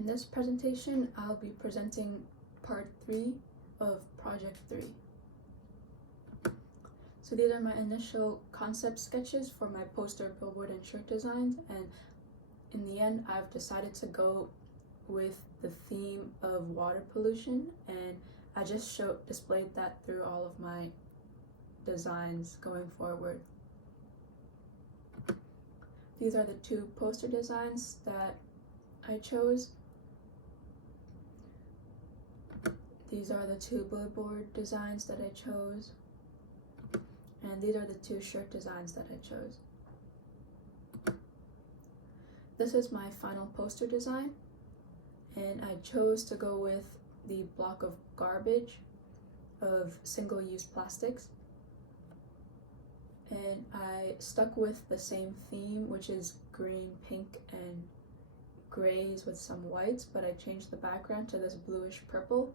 In this presentation, I'll be presenting part 3 of Project 3. So these are my initial concept sketches for my poster, billboard, and shirt designs, and in the end, I've decided to go with the theme of water pollution, and I just displayed that through all of my designs going forward. These are the 2 poster designs that I chose. These are the 2 billboard designs that I chose. And these are the 2 shirt designs that I chose. This is my final poster design, and I chose to go with the block of garbage of single-use plastics. And I stuck with the same theme, which is green, pink, and grays with some whites, but I changed the background to this bluish purple.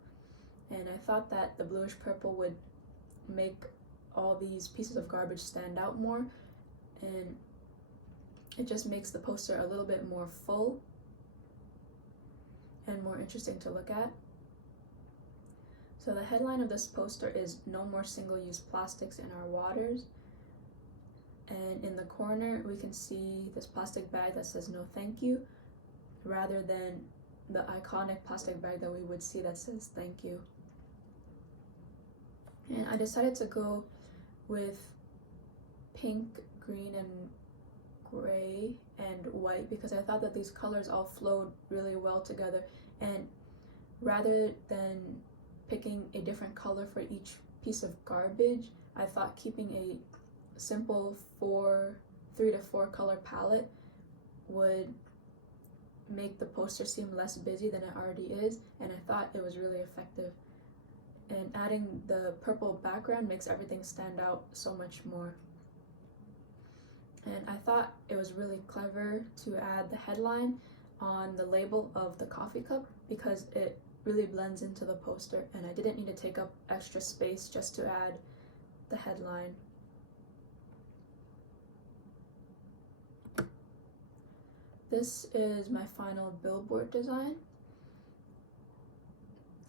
And I thought that the bluish purple would make all these pieces of garbage stand out more, and it just makes the poster a little bit more full and more interesting to look at. So the headline of this poster is "No more single-use plastics in our waters." And in the corner, we can see this plastic bag that says "No thank you," rather than the iconic plastic bag that we would see that says "Thank you." And I decided to go with pink, green, and gray and white because I thought that these colors all flowed really well together, and rather than picking a different color for each piece of garbage, I thought keeping a simple 3 to 4 color palette would make the poster seem less busy than it already is, and I thought it was really effective. And adding the purple background makes everything stand out so much more. And I thought it was really clever to add the headline on the label of the coffee cup because it really blends into the poster, and I didn't need to take up extra space just to add the headline. This is my final billboard design,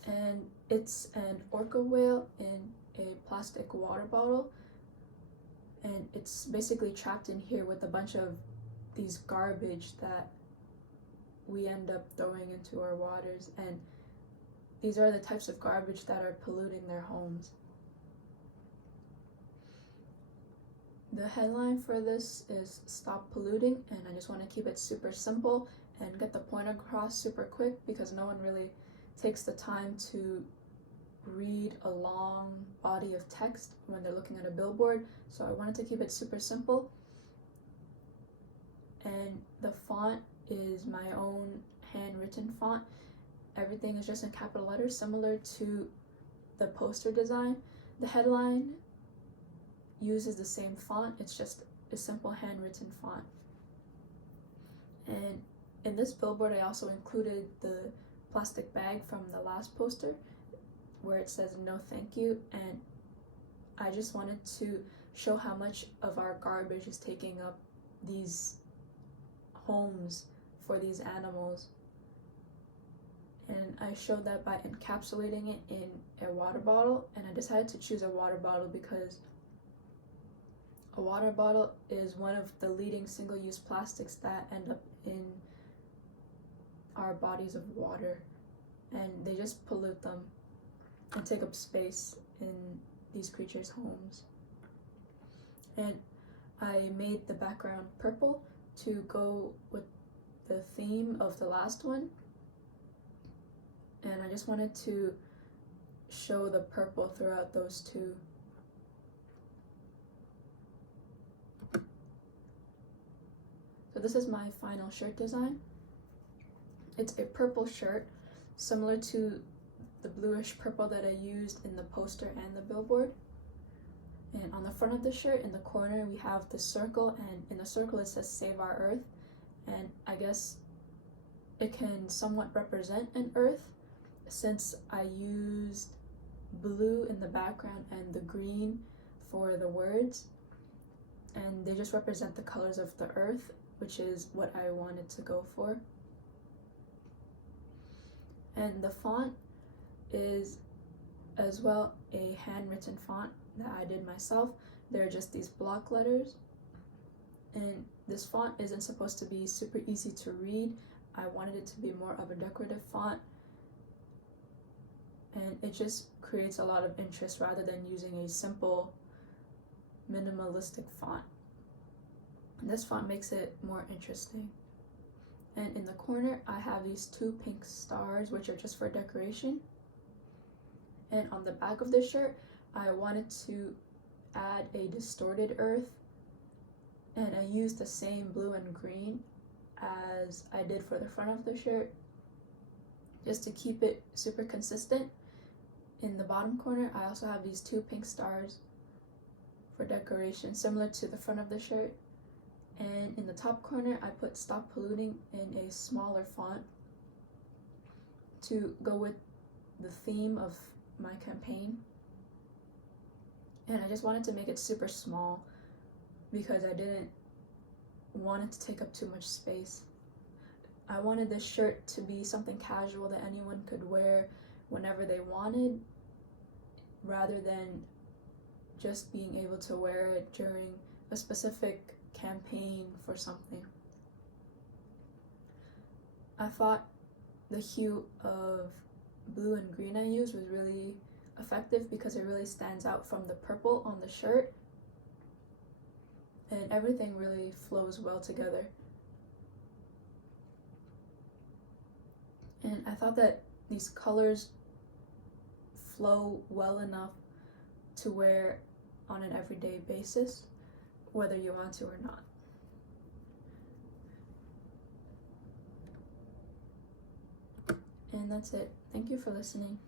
and it's an orca whale in a plastic water bottle, and it's basically trapped in here with a bunch of these garbage that we end up throwing into our waters, and these are the types of garbage that are polluting their homes. The headline for this is "Stop Polluting," and I just want to keep it super simple and get the point across super quick because no one really takes the time to read a long body of text when they're looking at a billboard, so I wanted to keep it super simple. And the font is my own handwritten font. Everything is just in capital letters, similar to the poster design. The headline uses the same font, it's just a simple handwritten font. And in this billboard, I also included the plastic bag from the last poster where it says "No thank you," and I just wanted to show how much of our garbage is taking up these homes for these animals. And I showed that by encapsulating it in a water bottle, and I decided to choose a water bottle because a water bottle is one of the leading single-use plastics that end up in our bodies of water, and they just pollute them and take up space in these creatures' homes. And I made the background purple to go with the theme of the last one, and I just wanted to show the purple throughout those 2. So this is my final shirt design. It's a purple shirt, similar to the bluish purple that I used in the poster and the billboard. And on the front of the shirt, in the corner, we have the circle, and in the circle it says "Save Our Earth." And I guess it can somewhat represent an earth since I used blue in the background and the green for the words, and they just represent the colors of the earth, which is what I wanted to go for. And the font is as well a handwritten font that I did myself. They're just these block letters, and this font isn't supposed to be super easy to read. I wanted it to be more of a decorative font, and it just creates a lot of interest rather than using a simple minimalistic font. And this font makes it more interesting. And in the corner I have these 2 pink stars, which are just for decoration. And on the back of the shirt I wanted to add a distorted earth, and I used the same blue and green as I did for the front of the shirt, just to keep it super consistent. In the bottom corner I also have these 2 pink stars for decoration, similar to the front of the shirt. And in the top corner I put "Stop Polluting" in a smaller font to go with the theme of my campaign. And I just wanted to make it super small because I didn't want it to take up too much space. I wanted this shirt to be something casual that anyone could wear whenever they wanted, rather than just being able to wear it during a specific campaign for something. I thought the hue of blue and green I used was really effective because it really stands out from the purple on the shirt, and everything really flows well together. And I thought that these colors flow well enough to wear on an everyday basis, whether you want to or not. And that's it. Thank you for listening.